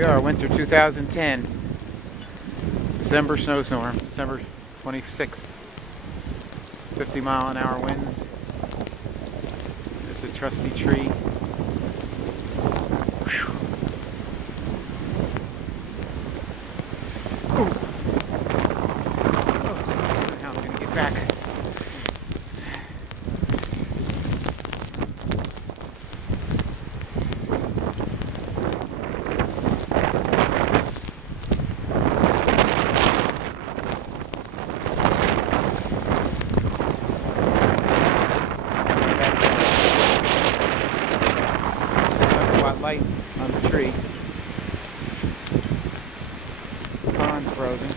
we are, winter 2010, December snowstorm, December 26th, 50-mile-an-hour winds. It's a trusty tree. Whew. Oh, how am I going to get back? Light on the tree. The pond's frozen.